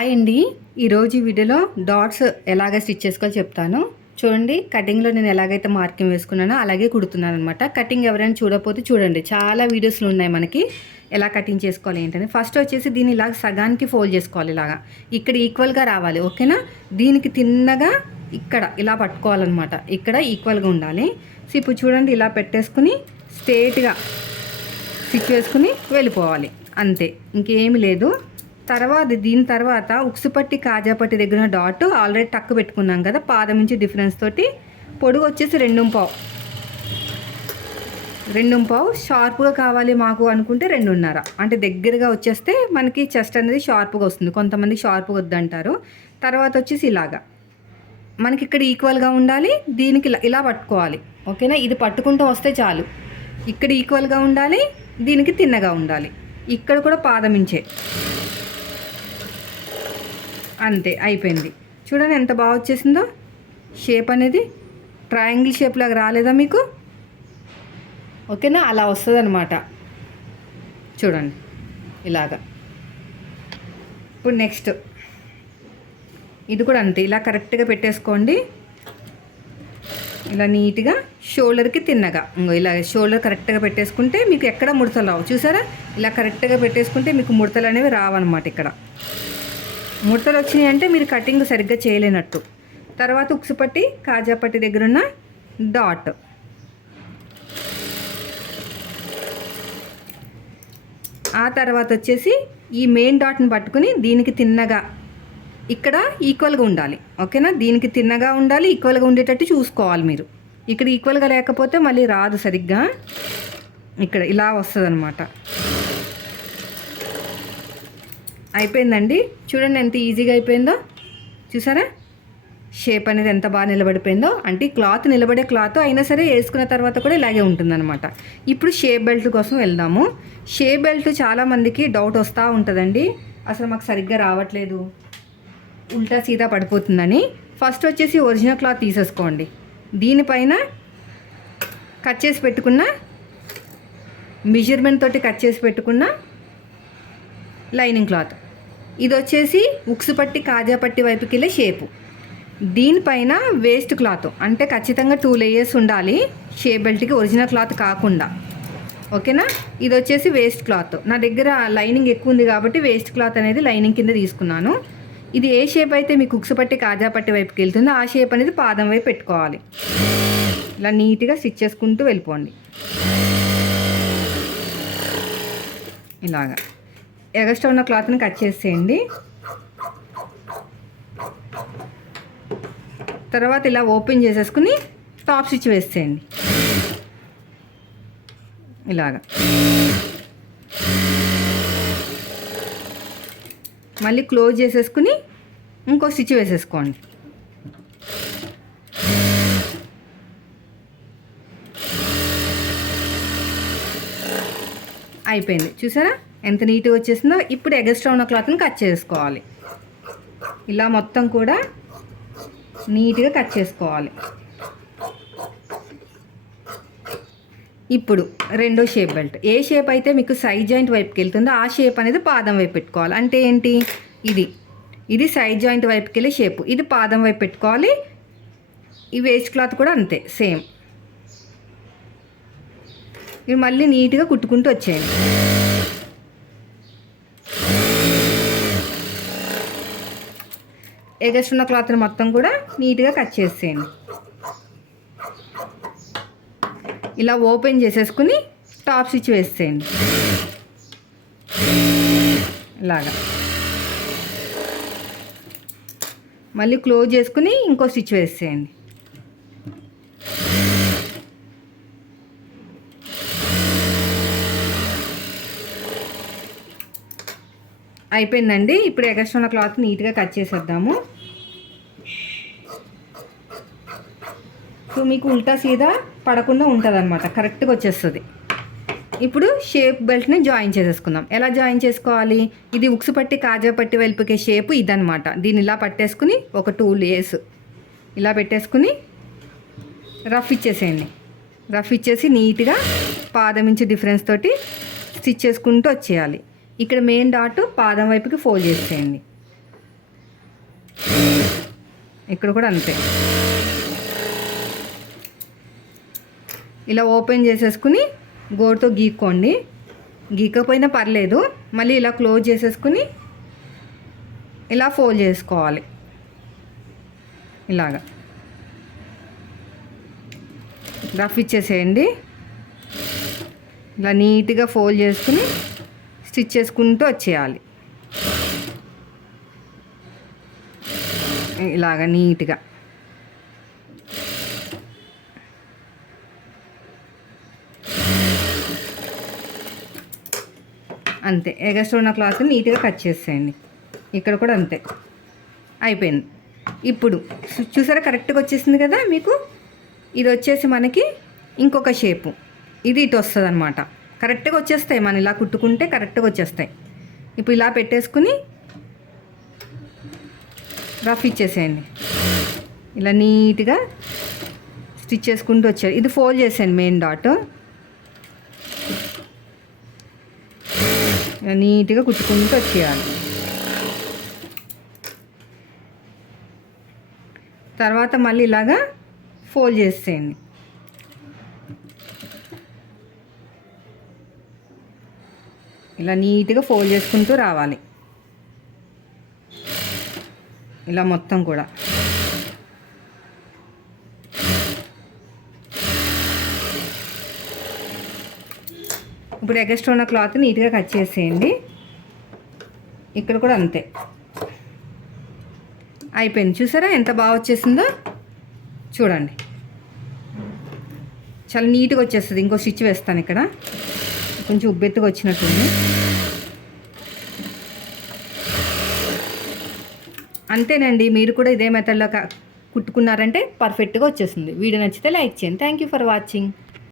Hi అండి. ఈరోజు ఈ వీడియోలో డాట్స్ ఎలాగ స్టిచ్ చేసుకోవాలో చెప్తాను. చూడండి, కటింగ్లో నేను ఎలాగైతే మార్కింగ్ వేసుకున్నానో అలాగే కుడుతున్నాను అనమాట. కటింగ్ ఎవరైనా చూడకపోతే చూడండి, చాలా వీడియోస్లు ఉన్నాయి మనకి ఎలా కటింగ్ చేసుకోవాలి ఏంటని. ఫస్ట్ వచ్చేసి దీన్ని ఇలాగ సగానికి ఫోల్డ్ చేసుకోవాలి. ఇలాగా ఇక్కడ ఈక్వల్గా రావాలి, ఓకేనా. దీనికి తిన్నగా ఇక్కడ ఇలా పట్టుకోవాలన్నమాట. ఇక్కడ ఈక్వల్గా ఉండాలి. సో ఇప్పుడు చూడండి, ఇలా పెట్టేసుకుని స్ట్రేట్గా స్టిచ్ వేసుకుని వెళ్ళిపోవాలి, అంతే, ఇంకేమి లేదు. దీని తర్వాత ఉక్సుపట్టి కాజాపట్టి దగ్గర డాట్ ఆల్రెడీ టక్ పెట్టుకున్నాం కదా, పాదం నుంచి డిఫరెన్స్ తోటి. పొడుగు వచ్చేసి 2.5 షార్ప్గా కావాలి మాకు అనుకుంటే 2.5, అంటే దగ్గరగా వచ్చేస్తే మనకి చెస్ట్ అనేది షార్ప్గా వస్తుంది. కొంతమంది షార్ప్గా వద్దంటారు. తర్వాత వచ్చేసి ఇలాగా మనకి ఇక్కడ ఈక్వల్గా ఉండాలి. దీనికి ఇలా పట్టుకోవాలి, ఓకేనా. ఇది పట్టుకుంటూ వస్తే చాలు. ఇక్కడ ఈక్వల్గా ఉండాలి, దీనికి తిన్నగా ఉండాలి. ఇక్కడ కూడా పాదమించే, అంతే, అయిపోయింది. చూడండి ఎంత బాగా వచ్చేసిందో. షేప్ అనేది ట్రయాంగిల్ షేప్ లాగా రాలేదా మీకు? ఓకేనా, అలా వస్తుంది అనమాట. చూడండి ఇలాగా. ఇప్పుడు నెక్స్ట్ ఇది కూడా అంతే, ఇలా కరెక్ట్గా పెట్టేసుకోండి. ఇలా నీట్గా షోల్డర్కి తిన్నగా ఇలా షోల్డర్ కరెక్ట్గా పెట్టేసుకుంటే మీకు ఎక్కడ ముడతలు రావు. చూసారా, ఇలా కరెక్ట్గా పెట్టేసుకుంటే మీకు ముడతలు అనేవి రావన్నమాట. ఇక్కడ ముడతలు వచ్చినాయి అంటే మీరు కటింగ్ సరిగ్గా చేయలేనట్టు. తర్వాత ఉక్సుపట్టి కాజాపట్టి దగ్గర ఉన్న డాట్, ఆ తర్వాత వచ్చేసి ఈ మెయిన్ డాట్ని పట్టుకుని దీనికి తిన్నగా ఇక్కడ ఈక్వల్గా ఉండాలి, ఓకేనా. దీనికి తిన్నగా ఉండాలి, ఈక్వల్గా ఉండేటట్టు చూసుకోవాలి మీరు. ఇక్కడ ఈక్వల్గా లేకపోతే మళ్ళీ రాదు సరిగ్గా. ఇక్కడ ఇలా వస్తుంది అనమాట. అయిపోయిందండి. చూడండి ఎంత ఈజీగా అయిపోయిందో. చూసారా, షేప్ అనేది ఎంత బాగా నిలబడిపోయిందో. అంటే క్లాత్ నిలబడే క్లాత్ అయినా సరే వేసుకున్న తర్వాత కూడా ఇలాగే ఉంటుందన్నమాట. ఇప్పుడు షేప్ బెల్ట్ కోసం వెళ్దాము. షేప్ బెల్ట్ చాలామందికి డౌట్ వస్తూ ఉంటుందండి, అసలు మాకు సరిగ్గా రావట్లేదు, ఉల్టా సీదా పడిపోతుందని. ఫస్ట్ వచ్చేసి ఒరిజినల్ క్లాత్ తీసేసుకోండి. దీనిపైన కట్ చేసి పెట్టుకున్న మెజర్మెంట్ తోటి కట్ చేసి పెట్టుకున్న లైనింగ్ క్లాత్, ఇది వచ్చేసి ఉక్సుపట్టి కాజాపట్టి వైపుకి వెళ్ళే షేపు. దీనిపైన వేస్ట్ క్లాత్, అంటే ఖచ్చితంగా 2 లేయర్స్ ఉండాలి షేప్ బెల్ట్కి, ఒరిజినల్ క్లాత్ కాకుండా, ఓకేనా. ఇది వచ్చేసి వేస్ట్ క్లాత్. నా దగ్గర లైనింగ్ ఎక్కువ ఉంది కాబట్టి వేస్ట్ క్లాత్ అనేది లైనింగ్ కింద తీసుకున్నాను. ఇది ఏ షేప్ అయితే మీకు ఉక్సుపట్టి కాజాపట్టి వైపుకి వెళ్తుందో ఆ షేప్ అనేది పాదం వైపు పెట్టుకోవాలి. ఇలా నీట్గా స్టిచ్ చేసుకుంటూ వెళ్ళిపోండి. ఇలాగా ఎగస్ట్రా ఉన్న క్లాత్ని కట్ చేసేయండి. తర్వాత ఇలా ఓపెన్ చేసేసుకుని టాప్ స్టిచ్ వేసేయండి. ఇలాగా మళ్ళీ క్లోజ్ చేసేసుకుని ఇంకో స్టిచ్ వేసేసుకోండి. అయిపోయింది. చూసారా ఎంత నీట్గా వచ్చేసిందో. ఇప్పుడు ఎగస్ట్రా ఉన్న క్లాత్ని కట్ చేసుకోవాలి. ఇలా మొత్తం కూడా నీట్గా కట్ చేసుకోవాలి. ఇప్పుడు రెండో షేప్ బెల్ట్, ఏ షేప్ అయితే మీకు సైడ్ జాయింట్ వైపుకి వెళ్తుందో ఆ షేప్ అనేది పాదం వైపు పెట్టుకోవాలి. అంటే ఏంటి, ఇది సైడ్ జాయింట్ వైపుకి వెళ్ళే షేపు, ఇది పాదం వైపు పెట్టుకోవాలి. ఈ వేస్ట్ క్లాత్ కూడా అంతే, సేమ్. ఇది మళ్ళీ నీట్గా కుట్టుకుంటూ వచ్చేయండి. ఎగస్ట్ ఉన్న క్లాత్ని మొత్తం కూడా నీట్గా కట్ చేసేయండి. ఇలా ఓపెన్ చేసేసుకుని టాప్ స్టిచ్ వేసేయండి. ఇలాగా మళ్ళీ క్లోజ్ చేసుకుని ఇంకో స్టిచ్ వేసేయండి. అయిపోయిందండి. ఇప్పుడు ఎగస్ట్రా ఉన్న క్లాత్ నీట్గా కట్ చేసేద్దాము. సో మీకు ఉల్టా సీదా పడకుండా ఉంటుంది అనమాట, కరెక్ట్గా వచ్చేస్తుంది. ఇప్పుడు షేప్ బెల్ట్ని జాయిన్ చేసేసుకుందాం. ఎలా జాయిన్ చేసుకోవాలి, ఇది ఉక్సుపట్టి కాజాపట్టి వైపుకే షేపు ఇదనమాట. దీన్ని ఇలా పట్టేసుకుని ఒక 2 లేయర్స్ ఇలా పెట్టేసుకుని రఫ్ ఇచ్చేసేయండి. రఫ్ ఇచ్చేసి నీట్గా పాదం ఇంచు డిఫరెన్స్ తోటి స్టిచ్ చేసుకుంటూ వచ్చేయాలి. ఇక్కడ మెయిన్ డాట్ పాదం వైపుకి ఫోల్డ్ చేసేయండి. ఇక్కడ కూడా అంతే. ఇలా ఓపెన్ చేసేసుకుని గోరుతో గీక్కోండి. గీకపోయినా పర్లేదు. మళ్ళీ ఇలా క్లోజ్ చేసేసుకుని ఇలా ఫోల్డ్ చేసుకోవాలి. ఇలాగా రఫ్ ఇచ్చేసేయండి. ఇలా నీట్గా ఫోల్డ్ చేసుకుని స్టిచ్ చేసుకుంటూ వచ్చేయాలి. ఇలాగ నీట్గా. అంతే. ఎగస్ట్రా ఉన్న క్లాత్ నీట్గా కట్ చేసేయండి. ఇక్కడ కూడా అంతే. అయిపోయింది. ఇప్పుడు చూసారా కరెక్ట్గా వచ్చేసింది కదా మీకు. ఇది వచ్చేసి మనకి ఇంకొక షేపు. ఇది ఇటు వస్తుంది అనమాట. కరెక్ట్గా వచ్చేస్తాయి. మనం ఇలా కుట్టుకుంటే కరెక్ట్గా వచ్చేస్తాయి. ఇప్పుడు ఇలా పెట్టేసుకుని రఫ్ ఇచ్చేసేయండి. ఇలా నీట్గా స్టిచ్ చేసుకుంటూ వచ్చారు. ఇది ఫోల్డ్ చేసేయండి మెయిన్ డాట్. ఇలా నీట్గా కుట్టుకుంటూ వచ్చేయాలి. తర్వాత మళ్ళీ ఇలాగా ఫోల్డ్ చేసేయండి. ఇలా నీట్గా ఫోల్డ్ చేసుకుంటూ రావాలి. ఇలా మొత్తం కూడా. ఇప్పుడు ఎగస్ట్రా ఉన్న క్లాత్ నీట్గా కట్ చేసేయండి. ఇక్కడ కూడా అంతే. అయిపోయింది. చూసారా ఎంత బాగా వచ్చేసిందో. చూడండి చాలా నీట్గా వచ్చేస్తుంది. ఇంకో స్టిచ్ వేస్తాను. ఇక్కడ కొంచెం ఉబ్బెత్తుగా వచ్చినట్టుంది. అంతేనండి. మీరు కూడా ఇదే మెథడ్లో కుట్టుకున్నారంటే పర్ఫెక్ట్గా వచ్చేస్తుంది. వీడియో నచ్చితే లైక్ చేయండి. Thank you for watching.